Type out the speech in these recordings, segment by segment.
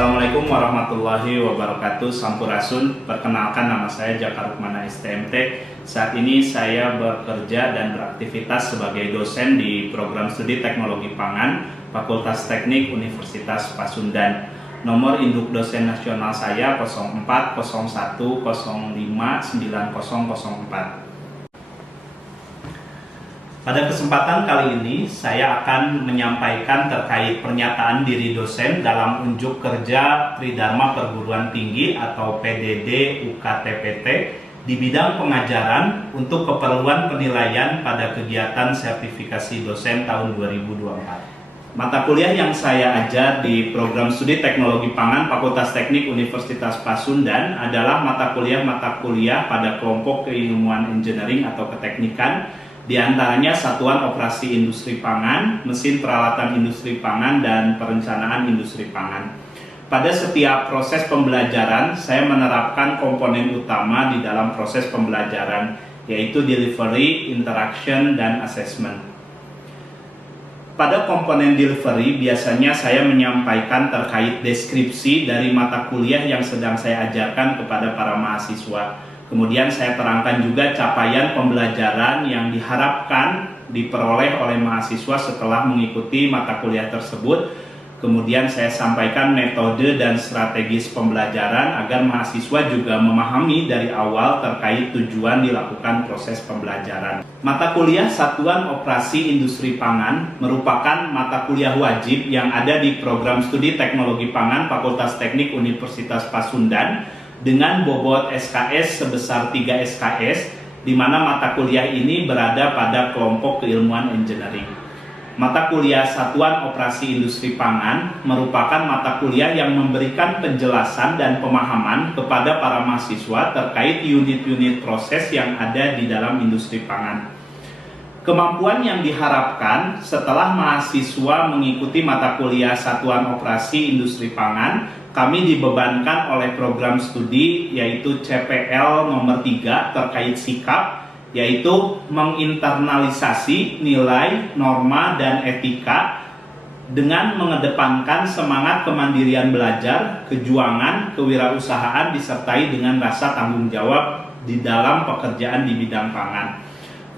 Assalamualaikum warahmatullahi wabarakatuh. Sampurasun. Perkenalkan, nama saya Jaka Rukmana STMT. Saat ini saya bekerja dan beraktivitas sebagai dosen di program studi Teknologi Pangan Fakultas Teknik Universitas Pasundan. Nomor induk dosen nasional saya 0401059004. Pada kesempatan kali ini, saya akan menyampaikan terkait pernyataan diri dosen dalam unjuk kerja Tridharma Perguruan Tinggi atau PDD UKTPT di bidang pengajaran untuk keperluan penilaian pada kegiatan sertifikasi dosen tahun 2024. Mata kuliah yang saya ajar di program studi Teknologi Pangan Fakultas Teknik Universitas Pasundan adalah mata kuliah pada kelompok keilmuan engineering atau keteknikan, di antaranya satuan operasi industri pangan, mesin peralatan industri pangan, dan perencanaan industri pangan. Pada setiap proses pembelajaran, saya menerapkan komponen utama di dalam proses pembelajaran, yaitu delivery, interaction, dan assessment. Pada komponen delivery, biasanya saya menyampaikan terkait deskripsi dari mata kuliah yang sedang saya ajarkan kepada para mahasiswa. Kemudian saya terangkan juga capaian pembelajaran yang diharapkan diperoleh oleh mahasiswa setelah mengikuti mata kuliah tersebut. Kemudian saya sampaikan metode dan strategis pembelajaran agar mahasiswa juga memahami dari awal terkait tujuan dilakukan proses pembelajaran. Mata kuliah Satuan Operasi Industri Pangan merupakan mata kuliah wajib yang ada di program studi Teknologi Pangan Fakultas Teknik Universitas Pasundan dengan bobot SKS sebesar 3 SKS, di mana mata kuliah ini berada pada kelompok keilmuan engineering. Mata kuliah Satuan Operasi Industri Pangan merupakan mata kuliah yang memberikan penjelasan dan pemahaman kepada para mahasiswa terkait unit-unit proses yang ada di dalam industri pangan. Kemampuan yang diharapkan setelah mahasiswa mengikuti mata kuliah Satuan Operasi Industri Pangan, kami dibebankan oleh program studi yaitu CPL nomor 3 terkait sikap, yaitu menginternalisasi nilai, norma, dan etika dengan mengedepankan semangat kemandirian belajar, kejuangan, kewirausahaan disertai dengan rasa tanggung jawab di dalam pekerjaan di bidang pangan.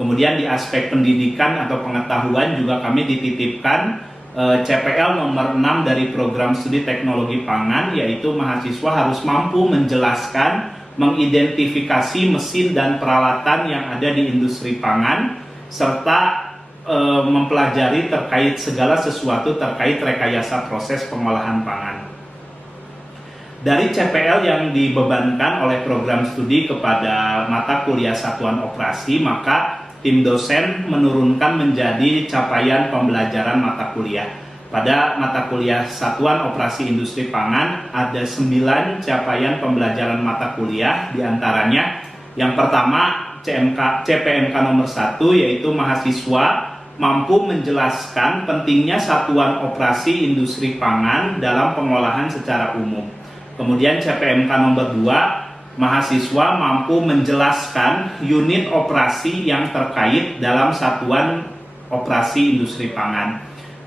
Kemudian di aspek pendidikan atau pengetahuan juga kami dititipkan CPL nomor 6 dari program studi Teknologi Pangan, yaitu mahasiswa harus mampu menjelaskan, mengidentifikasi mesin dan peralatan yang ada di industri pangan, serta mempelajari terkait segala sesuatu terkait rekayasa proses pengolahan pangan. Dari CPL yang dibebankan oleh program studi kepada mata kuliah Satuan Operasi, maka tim dosen menurunkan menjadi capaian pembelajaran mata kuliah. Pada mata kuliah Satuan Operasi Industri Pangan ada 9 capaian pembelajaran mata kuliah, diantaranya yang pertama CPMK nomor 1, yaitu mahasiswa mampu menjelaskan pentingnya satuan operasi industri pangan dalam pengolahan secara umum. Kemudian CPMK nomor 2, mahasiswa mampu menjelaskan unit operasi yang terkait dalam satuan operasi industri pangan.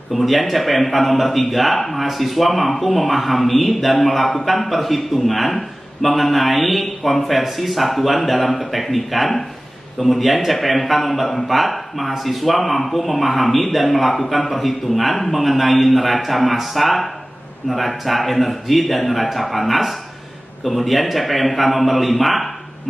Kemudian CPMK nomor 3, mahasiswa mampu memahami dan melakukan perhitungan mengenai konversi satuan dalam keteknikan. Kemudian CPMK nomor 4, mahasiswa mampu memahami dan melakukan perhitungan mengenai neraca massa, neraca energi, dan neraca panas. Kemudian CPMK nomor 5,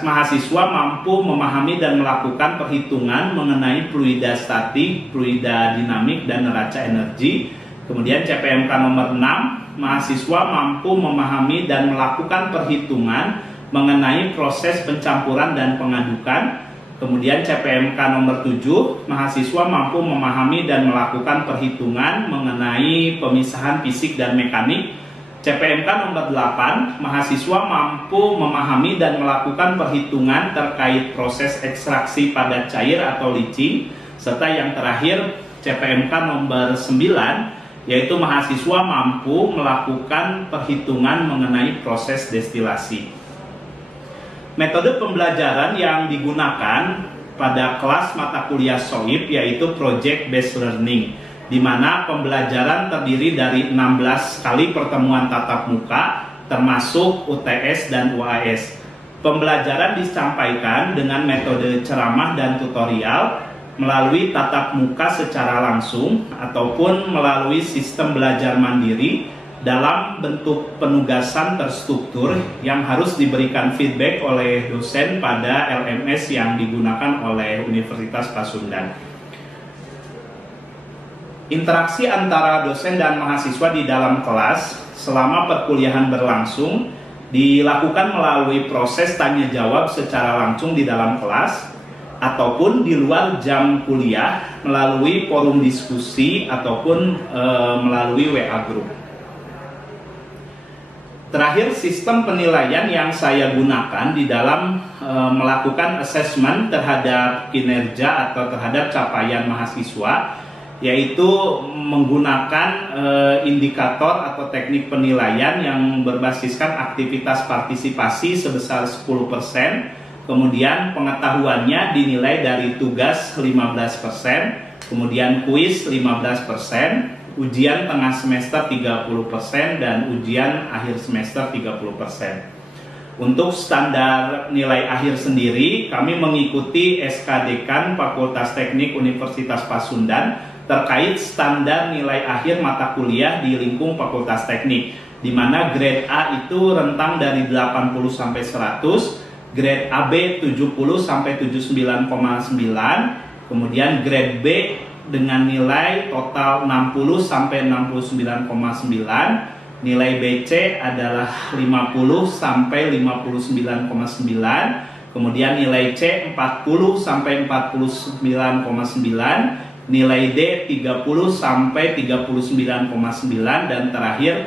mahasiswa mampu memahami dan melakukan perhitungan mengenai fluida statik, fluida dinamik, dan neraca energi. Kemudian CPMK nomor 6, mahasiswa mampu memahami dan melakukan perhitungan mengenai proses pencampuran dan pengadukan. Kemudian CPMK nomor 7, mahasiswa mampu memahami dan melakukan perhitungan mengenai pemisahan fisik dan mekanik. CPMK nomor 8, mahasiswa mampu memahami dan melakukan perhitungan terkait proses ekstraksi padat cair atau leaching. Serta yang terakhir CPMK nomor 9, yaitu mahasiswa mampu melakukan perhitungan mengenai proses destilasi. Metode pembelajaran yang digunakan pada kelas mata kuliah SOIP yaitu Project Based Learning. di mana pembelajaran terdiri dari 16 kali pertemuan tatap muka, termasuk UTS dan UAS. Pembelajaran disampaikan dengan metode ceramah dan tutorial melalui tatap muka secara langsung ataupun melalui sistem belajar mandiri dalam bentuk penugasan terstruktur yang harus diberikan feedback oleh dosen pada LMS yang digunakan oleh Universitas Pasundan. Interaksi antara dosen dan mahasiswa di dalam kelas selama perkuliahan berlangsung dilakukan melalui proses tanya jawab secara langsung di dalam kelas ataupun di luar jam kuliah melalui forum diskusi ataupun melalui WA group. Terakhir, sistem penilaian yang saya gunakan di dalam melakukan assessment terhadap kinerja atau terhadap capaian mahasiswa, yaitu menggunakan indikator atau teknik penilaian yang berbasiskan aktivitas partisipasi sebesar 10%, kemudian pengetahuannya dinilai dari tugas 15%, kemudian kuis 15%, ujian tengah semester 30%, dan ujian akhir semester 30%. Untuk standar nilai akhir sendiri, kami mengikuti SK Dekan Fakultas Teknik Universitas Pasundan terkait standar nilai akhir mata kuliah di lingkung Fakultas Teknik, di mana grade A itu rentang dari 80 sampai 100, grade AB 70 sampai 79,9, kemudian grade B dengan nilai total 60 sampai 69,9, nilai BC adalah 50 sampai 59,9, kemudian nilai C 40 sampai 49,9, nilai D 30 sampai 39,9, dan terakhir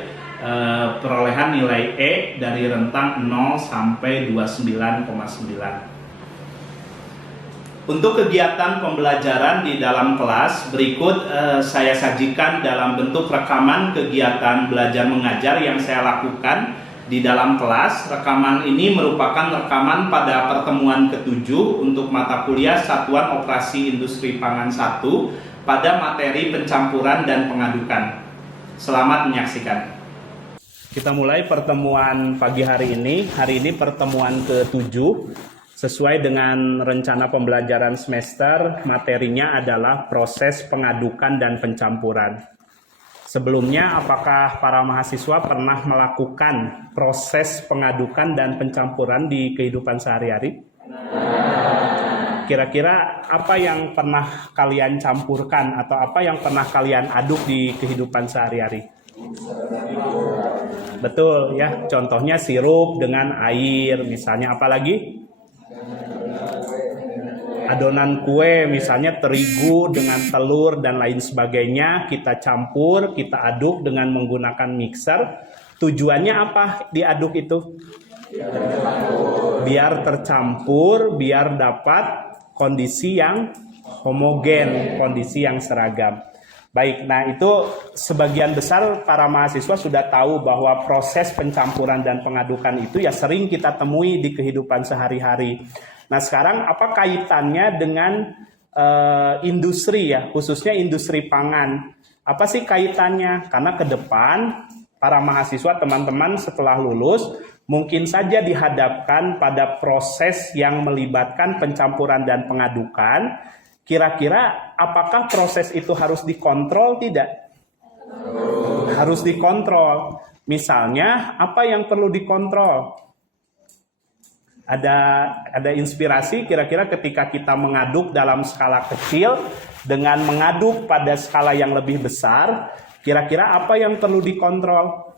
perolehan nilai E dari rentang 0 sampai 29,9. Untuk kegiatan pembelajaran di dalam kelas, berikut saya sajikan dalam bentuk rekaman kegiatan belajar mengajar yang saya lakukan di dalam kelas. Rekaman ini merupakan rekaman pada pertemuan ke-7 untuk mata kuliah Satuan Operasi Industri Pangan 1 pada materi pencampuran dan pengadukan. Selamat menyaksikan. Kita mulai pertemuan pagi hari ini. Hari ini pertemuan ke-7. Sesuai dengan rencana pembelajaran semester, materinya adalah proses pengadukan dan pencampuran. Sebelumnya, apakah para mahasiswa pernah melakukan proses pengadukan dan pencampuran di kehidupan sehari-hari? Kira-kira apa yang pernah kalian campurkan atau apa yang pernah kalian aduk di kehidupan sehari-hari? Betul ya, contohnya sirup dengan air, misalnya apa lagi? Adonan kue, misalnya terigu dengan telur dan lain sebagainya, kita campur, kita aduk dengan menggunakan mixer. Tujuannya apa diaduk itu? Biar tercampur, biar dapat kondisi yang homogen, kondisi yang seragam. Baik, nah itu sebagian besar para mahasiswa sudah tahu bahwa proses pencampuran dan pengadukan itu ya sering kita temui di kehidupan sehari-hari. Nah sekarang apa kaitannya dengan industri ya, khususnya industri pangan? Apa sih kaitannya? Karena ke depan para mahasiswa teman-teman setelah lulus mungkin saja dihadapkan pada proses yang melibatkan pencampuran dan pengadukan. Kira-kira apakah proses itu harus dikontrol tidak? Harus dikontrol. Misalnya apa yang perlu dikontrol? Ada inspirasi kira-kira ketika kita mengaduk dalam skala kecil dengan mengaduk pada skala yang lebih besar, kira-kira apa yang perlu dikontrol?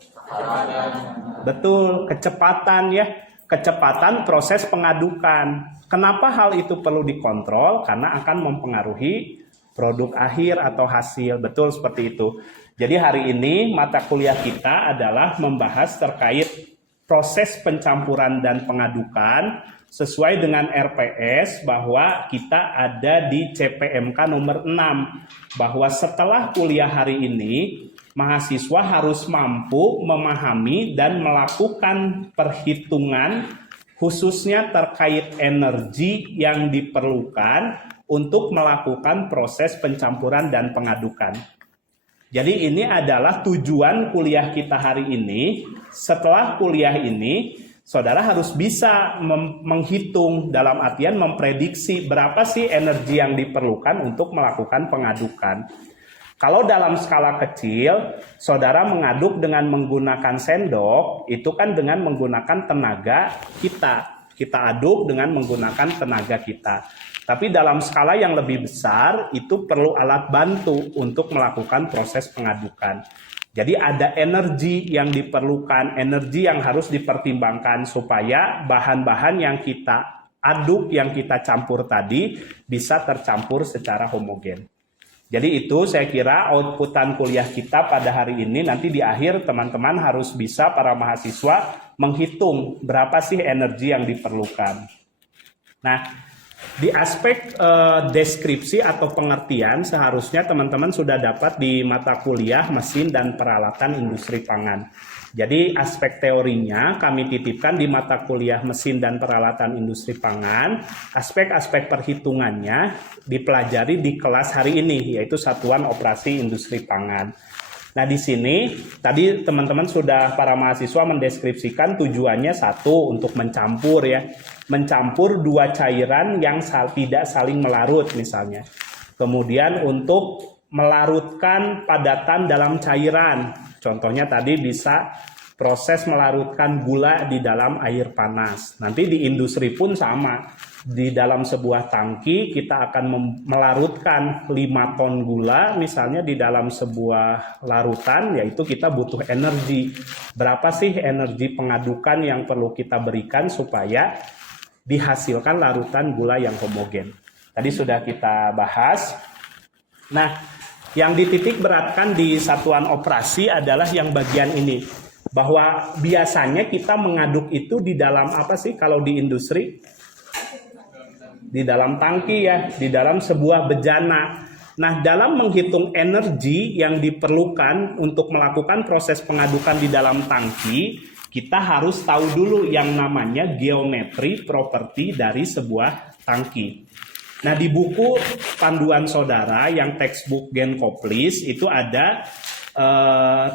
Betul, kecepatan ya. Kecepatan proses pengadukan. Kenapa hal itu perlu dikontrol? Karena akan mempengaruhi produk akhir atau hasil. Betul seperti itu. Jadi hari ini mata kuliah kita adalah membahas terkait proses pencampuran dan pengadukan sesuai dengan RPS bahwa kita ada di CPMK nomor 6. Bahwa setelah kuliah hari ini, mahasiswa harus mampu memahami dan melakukan perhitungan khususnya terkait energi yang diperlukan untuk melakukan proses pencampuran dan pengadukan. Jadi ini adalah tujuan kuliah kita hari ini. Setelah kuliah ini, saudara harus bisa menghitung, dalam artian memprediksi berapa sih energi yang diperlukan untuk melakukan pengadukan. Kalau dalam skala kecil, saudara mengaduk dengan menggunakan sendok, itu kan dengan menggunakan tenaga kita. Kita aduk dengan menggunakan tenaga kita. Tapi dalam skala yang lebih besar, itu perlu alat bantu untuk melakukan proses pengadukan. Jadi ada energi yang diperlukan, energi yang harus dipertimbangkan supaya bahan-bahan yang kita aduk, yang kita campur tadi, bisa tercampur secara homogen. Jadi itu saya kira outputan kuliah kita pada hari ini. Nanti di akhir teman-teman harus bisa, para mahasiswa, menghitung berapa sih energi yang diperlukan. Nah, di aspek deskripsi atau pengertian, seharusnya teman-teman sudah dapat di mata kuliah mesin dan peralatan industri pangan. Jadi aspek teorinya kami titipkan di mata kuliah mesin dan peralatan industri pangan. Aspek-aspek perhitungannya dipelajari di kelas hari ini, yaitu satuan operasi industri pangan. Nah di sini tadi teman-teman sudah, para mahasiswa mendeskripsikan tujuannya satu, untuk mencampur ya. Mencampur dua cairan yang tidak saling melarut misalnya. Kemudian untuk melarutkan padatan dalam cairan. Contohnya tadi bisa proses melarutkan gula di dalam air panas. Nanti di industri pun sama. Di dalam sebuah tangki kita akan melarutkan 5 ton gula misalnya di dalam sebuah larutan, yaitu kita butuh energi. Berapa sih energi pengadukan yang perlu kita berikan supaya dihasilkan larutan gula yang homogen. Tadi sudah kita bahas. Nah, yang dititik beratkan di satuan operasi adalah yang bagian ini. Bahwa biasanya kita mengaduk itu di dalam apa sih kalau di industri? Di dalam tangki ya, di dalam sebuah bejana. Nah, dalam menghitung energi yang diperlukan untuk melakukan proses pengadukan di dalam tangki, kita harus tahu dulu yang namanya geometri properti dari sebuah tangki. Nah, di buku panduan saudara yang textbook Genkoplis itu ada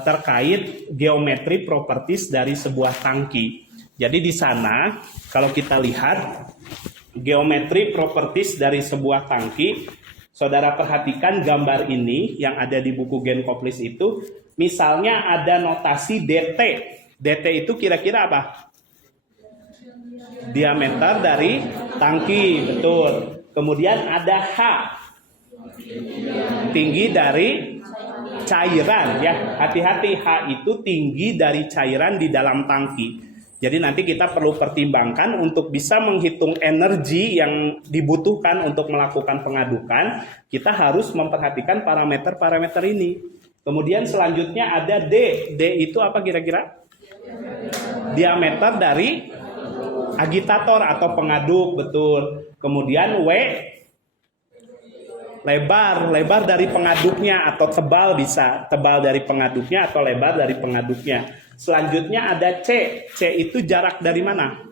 terkait geometri properties dari sebuah tangki. Jadi di sana kalau kita lihat geometri properties dari sebuah tangki, saudara perhatikan gambar ini yang ada di buku Genkoplis itu, misalnya ada notasi DT. DT itu kira-kira apa? Diameter dari tangki, betul. Kemudian ada H, tinggi dari cairan ya. Hati-hati, H itu tinggi dari cairan di dalam tangki. Jadi nanti kita perlu pertimbangkan untuk bisa menghitung energi yang dibutuhkan untuk melakukan pengadukan, kita harus memperhatikan parameter-parameter ini. Kemudian selanjutnya ada D. D itu apa kira-kira? Diameter dari agitator atau pengaduk, betul. Kemudian W, lebar dari pengaduknya atau tebal, bisa tebal dari pengaduknya atau lebar dari pengaduknya. Selanjutnya ada C. C itu jarak dari mana?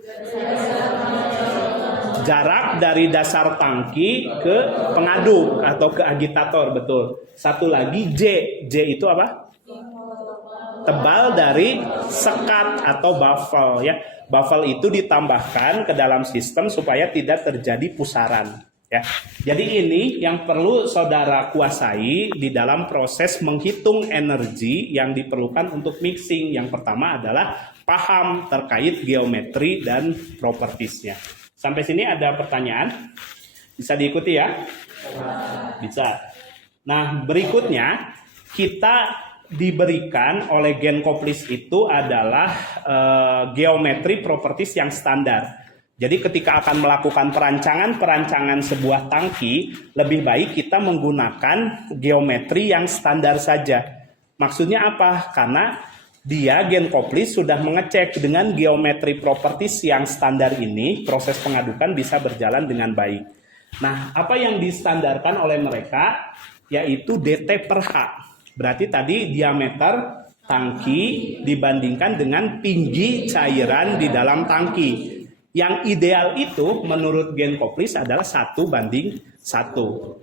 Jarak dari dasar tangki ke pengaduk atau ke agitator, betul. Satu lagi J. J itu apa? Tebal dari sekat atau baffle ya. Baffle itu ditambahkan ke dalam sistem supaya tidak terjadi pusaran. Ya, jadi ini yang perlu saudara kuasai di dalam proses menghitung energi yang diperlukan untuk mixing. Yang pertama adalah paham terkait geometri dan propertiesnya. Sampai sini ada pertanyaan? Bisa diikuti ya? Bisa. Nah, berikutnya kita diberikan oleh Genkoplis itu adalah geometri properties yang standar. Jadi ketika akan melakukan perancangan sebuah tangki, lebih baik kita menggunakan geometri yang standar saja. Maksudnya apa? Karena dia, Genkoplis, sudah mengecek dengan geometri properties yang standar ini, proses pengadukan bisa berjalan dengan baik. Nah, apa yang distandarkan oleh mereka? Yaitu DT per H. Berarti tadi diameter tangki dibandingkan dengan tinggi cairan di dalam tangki. Yang ideal itu menurut Gen Koplis adalah 1:1.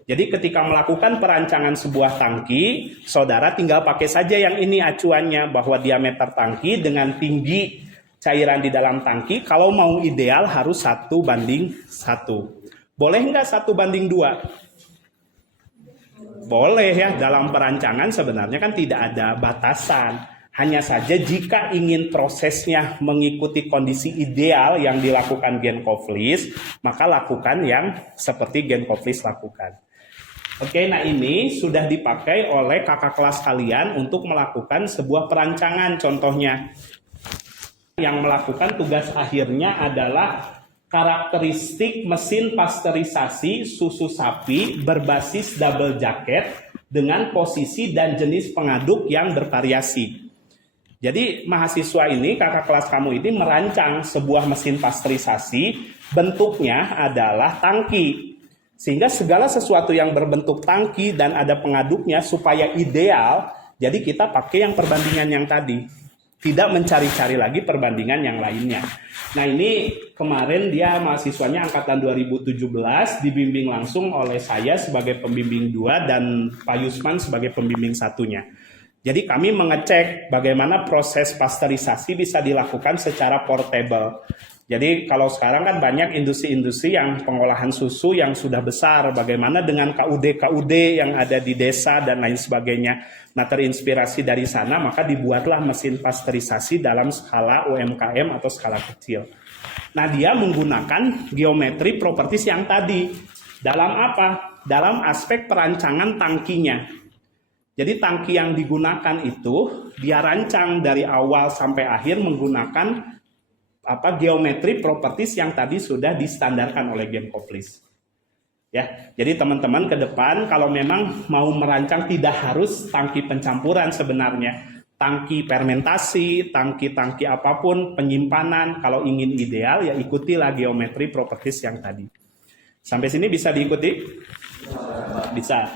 Jadi ketika melakukan perancangan sebuah tangki, saudara tinggal pakai saja yang ini acuannya, bahwa diameter tangki dengan tinggi cairan di dalam tangki, kalau mau ideal harus 1:1. Boleh nggak 1:2? Boleh ya, dalam perancangan sebenarnya kan tidak ada batasan. Hanya saja jika ingin prosesnya mengikuti kondisi ideal yang dilakukan Gen Koplis, maka lakukan yang seperti Gen Koplis lakukan. Oke, nah ini sudah dipakai oleh kakak kelas kalian untuk melakukan sebuah perancangan contohnya. Yang melakukan tugas akhirnya adalah karakteristik mesin pasteurisasi susu sapi berbasis double jacket dengan posisi dan jenis pengaduk yang bervariasi. Jadi mahasiswa ini, kakak kelas kamu ini merancang sebuah mesin pasteurisasi, bentuknya adalah tangki. Sehingga segala sesuatu yang berbentuk tangki dan ada pengaduknya supaya ideal, jadi kita pakai yang perbandingan yang tadi. Tidak mencari-cari lagi perbandingan yang lainnya. Nah ini kemarin dia mahasiswanya angkatan 2017 dibimbing langsung oleh saya sebagai pembimbing 2 dan Pak Yusman sebagai pembimbing 1-nya. Jadi kami mengecek bagaimana proses pasteurisasi bisa dilakukan secara portable. Jadi kalau sekarang kan banyak industri-industri yang pengolahan susu yang sudah besar, bagaimana dengan KUD-KUD yang ada di desa dan lain sebagainya. Nah terinspirasi dari sana maka dibuatlah mesin pasteurisasi dalam skala UMKM atau skala kecil. Nah dia menggunakan geometri properties yang tadi. Dalam apa? Dalam aspek perancangan tangkinya. Jadi tangki yang digunakan itu dia rancang dari awal sampai akhir menggunakan geometri properties yang tadi sudah distandarkan oleh Gen Koplis. Ya, jadi teman-teman ke depan kalau memang mau merancang tidak harus tangki pencampuran sebenarnya. Tangki fermentasi, tangki-tangki apapun, penyimpanan, kalau ingin ideal ya ikutilah geometri properties yang tadi. Sampai sini bisa diikuti? Bisa.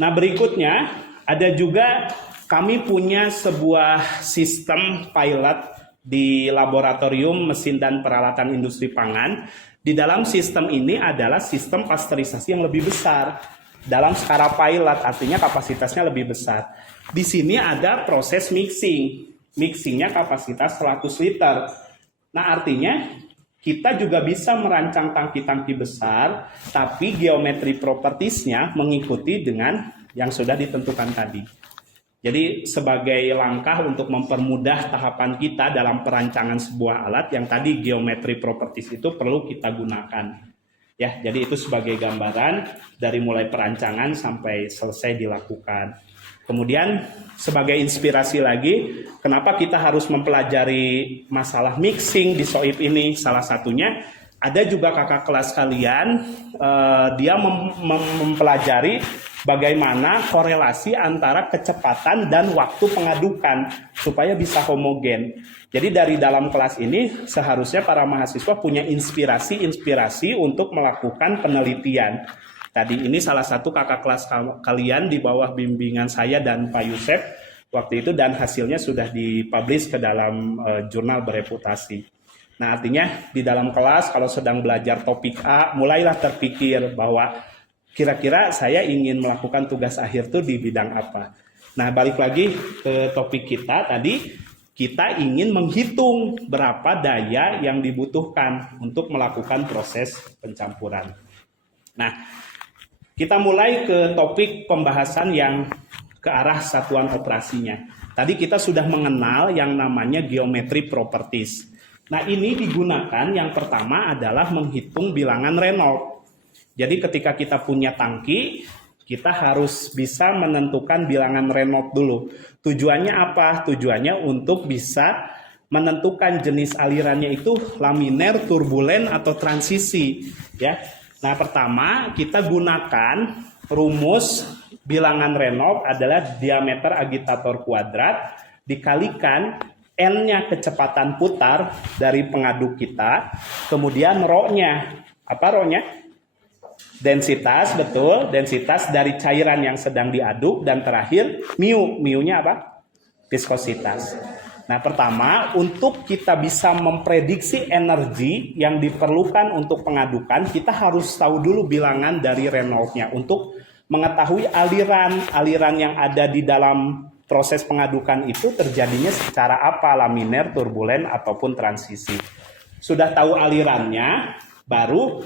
Nah berikutnya ada juga kami punya sebuah sistem pilot di laboratorium mesin dan peralatan industri pangan. Di dalam sistem ini adalah sistem pasteurisasi yang lebih besar. Dalam skala pilot artinya kapasitasnya lebih besar. Di sini ada proses mixing. Mixingnya kapasitas 100 liter. Nah artinya kita juga bisa merancang tangki-tangki besar, tapi geometri propertiesnya mengikuti dengan yang sudah ditentukan tadi. Jadi sebagai langkah untuk mempermudah tahapan kita dalam perancangan sebuah alat yang tadi geometri properties itu perlu kita gunakan. Ya, jadi itu sebagai gambaran dari mulai perancangan sampai selesai dilakukan. Kemudian sebagai inspirasi lagi, kenapa kita harus mempelajari masalah mixing di SOIP ini? Salah satunya ada juga kakak kelas kalian, dia mempelajari bagaimana korelasi antara kecepatan dan waktu pengadukan supaya bisa homogen. Jadi dari dalam kelas ini seharusnya para mahasiswa punya inspirasi untuk melakukan penelitian. Tadi ini salah satu kakak kelas kalian di bawah bimbingan saya dan Pak Yusef waktu itu dan hasilnya sudah dipublish ke dalam jurnal bereputasi. Nah artinya di dalam kelas kalau sedang belajar topik A mulailah terpikir bahwa kira-kira saya ingin melakukan tugas akhir itu di bidang apa. Nah balik lagi ke topik kita tadi, kita ingin menghitung berapa daya yang dibutuhkan untuk melakukan proses pencampuran. Nah kita mulai ke topik pembahasan yang ke arah satuan operasinya. Tadi kita sudah mengenal yang namanya geometri properties. Nah ini digunakan yang pertama adalah menghitung bilangan Reynolds. Jadi ketika kita punya tangki, kita harus bisa menentukan bilangan Reynolds dulu. Tujuannya apa? Tujuannya untuk bisa menentukan jenis alirannya itu laminer, turbulen, atau transisi. Ya. Nah pertama kita gunakan rumus bilangan Reynolds adalah diameter agitator kuadrat dikalikan N-nya kecepatan putar dari pengaduk kita, kemudian rho-nya. Apa rho-nya? Densitas, betul, densitas dari cairan yang sedang diaduk, dan terakhir mu-nya apa? Viskositas. Nah, pertama, untuk kita bisa memprediksi energi yang diperlukan untuk pengadukan, kita harus tahu dulu bilangan dari Reynolds-nya untuk mengetahui aliran yang ada di dalam proses pengadukan itu terjadinya secara apa, laminer, turbulen, ataupun transisi. Sudah tahu alirannya, baru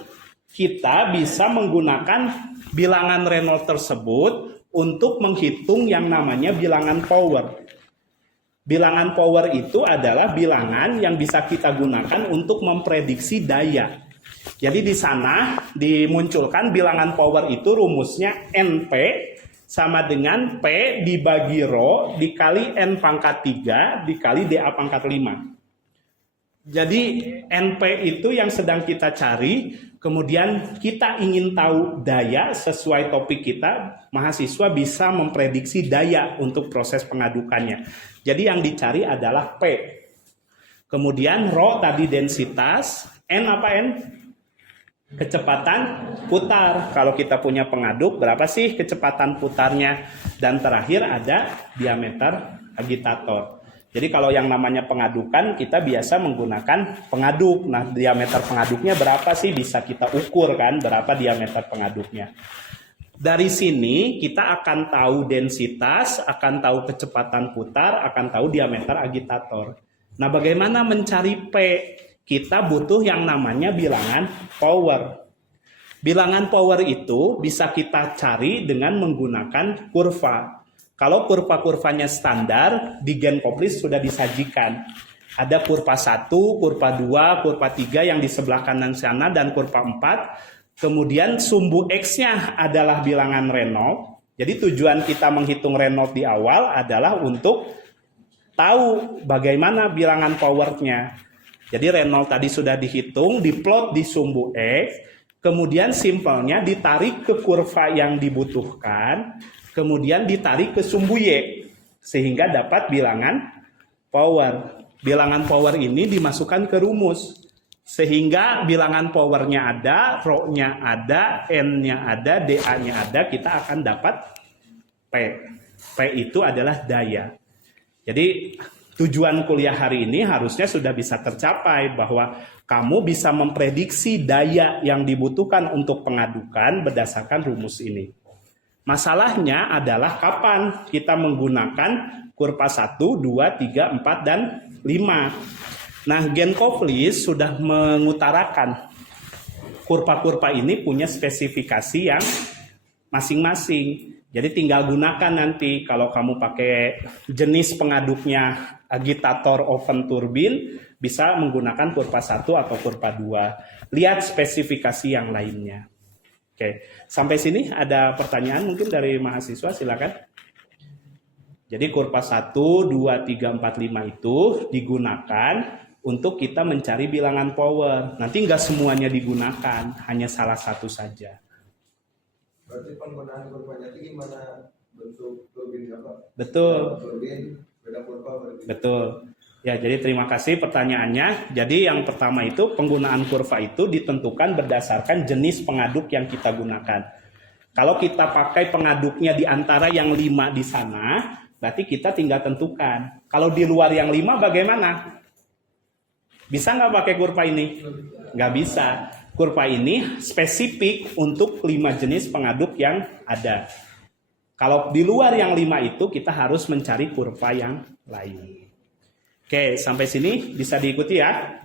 kita bisa menggunakan bilangan Reynolds tersebut untuk menghitung yang namanya bilangan power. Bilangan power itu adalah bilangan yang bisa kita gunakan untuk memprediksi daya. Jadi di sana dimunculkan bilangan power itu rumusnya NP sama dengan P dibagi Rho dikali N pangkat 3 dikali DA pangkat 5. Jadi NP itu yang sedang kita cari, kemudian kita ingin tahu daya sesuai topik kita, mahasiswa bisa memprediksi daya untuk proses pengadukannya. Jadi yang dicari adalah P. Kemudian Rho tadi densitas, N apa N? Kecepatan putar. Kalau kita punya pengaduk, berapa sih kecepatan putarnya? Dan terakhir ada diameter agitator. Jadi kalau yang namanya pengadukan, kita biasa menggunakan pengaduk. Nah, diameter pengaduknya berapa sih? Bisa kita ukur kan, berapa diameter pengaduknya. Dari sini kita akan tahu densitas, akan tahu kecepatan putar, akan tahu diameter agitator. Nah, bagaimana mencari P? Kita butuh yang namanya bilangan power. Bilangan power itu bisa kita cari dengan menggunakan kurva. Kalau kurva-kurvanya standar, di Genkoplis sudah disajikan. Ada kurva 1, kurva 2, kurva 3 yang di sebelah kanan sana, dan kurva 4. Kemudian sumbu X-nya adalah bilangan Reynolds. Jadi tujuan kita menghitung Reynolds di awal adalah untuk tahu bagaimana bilangan powernya. Jadi Reynolds tadi sudah dihitung, diplot di sumbu X, kemudian simpelnya ditarik ke kurva yang dibutuhkan, kemudian ditarik ke sumbu Y, sehingga dapat bilangan power. Bilangan power ini dimasukkan ke rumus. Sehingga bilangan powernya ada, Rho-nya ada, N-nya ada, DA-nya ada, kita akan dapat P. P itu adalah daya. Jadi tujuan kuliah hari ini harusnya sudah bisa tercapai bahwa kamu bisa memprediksi daya yang dibutuhkan untuk pengadukan berdasarkan rumus ini. Masalahnya adalah kapan kita menggunakan kurva 1, 2, 3, 4, dan 5. Nah, Genkoplis sudah mengutarakan kurva-kurva ini punya spesifikasi yang masing-masing. Jadi tinggal gunakan nanti kalau kamu pakai jenis pengaduknya agitator oven turbin, bisa menggunakan kurva 1 atau kurva 2. Lihat spesifikasi yang lainnya. Oke, sampai sini ada pertanyaan mungkin dari mahasiswa, silakan. Jadi kurva 1, 2, 3, 4, 5 itu digunakan untuk kita mencari bilangan power. Nanti nggak semuanya digunakan, hanya salah satu saja. Berarti penggunaan kurvanya itu gimana? Bentuk turbin apa? Betul. Turbin, beda kurva berarti. Betul. Ya, jadi terima kasih pertanyaannya. Jadi yang pertama itu penggunaan kurva itu ditentukan berdasarkan jenis pengaduk yang kita gunakan. Kalau kita pakai pengaduknya di antara yang 5 di sana, berarti kita tinggal tentukan. Kalau di luar yang 5 bagaimana? Bisa nggak pakai kurva ini? Nggak bisa. Kurva ini spesifik untuk 5 jenis pengaduk yang ada. Kalau di luar yang 5 itu, kita harus mencari kurva yang lain. Oke, sampai sini bisa diikuti ya.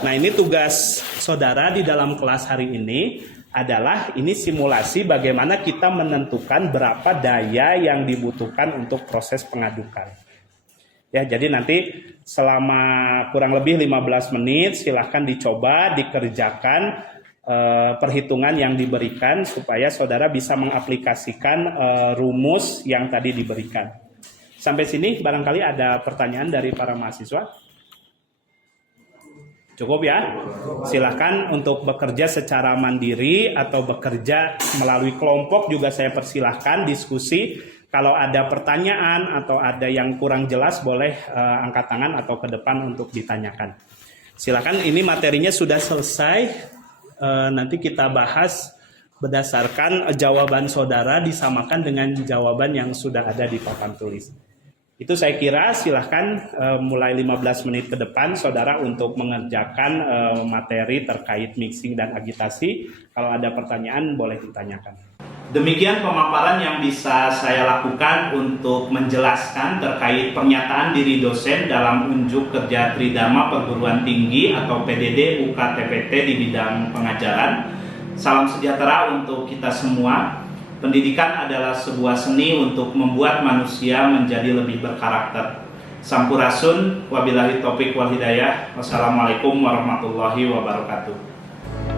Nah, ini tugas saudara di dalam kelas hari ini adalah ini simulasi bagaimana kita menentukan berapa daya yang dibutuhkan untuk proses pengadukan. Ya, jadi nanti selama kurang lebih 15 menit silahkan dicoba, dikerjakan perhitungan yang diberikan supaya saudara bisa mengaplikasikan rumus yang tadi diberikan. Sampai sini barangkali ada pertanyaan dari para mahasiswa? Cukup ya? Silahkan untuk bekerja secara mandiri atau bekerja melalui kelompok juga saya persilahkan diskusi. Kalau ada pertanyaan atau ada yang kurang jelas boleh angkat tangan atau ke depan untuk ditanyakan. Silakan, ini materinya sudah selesai. Nanti kita bahas berdasarkan jawaban saudara disamakan dengan jawaban yang sudah ada di papan tulis. Itu saya kira silahkan mulai 15 menit ke depan saudara untuk mengerjakan materi terkait mixing dan agitasi. Kalau ada pertanyaan boleh ditanyakan. Demikian pemaparan yang bisa saya lakukan untuk menjelaskan terkait pernyataan diri dosen dalam unjuk kerja Tridharma Perguruan Tinggi atau PDD UKTPT di bidang pengajaran. Salam sejahtera untuk kita semua. Pendidikan adalah sebuah seni untuk membuat manusia menjadi lebih berkarakter. Sampurasun, wabillahi taufiq wal hidayah. Wassalamualaikum warahmatullahi wabarakatuh.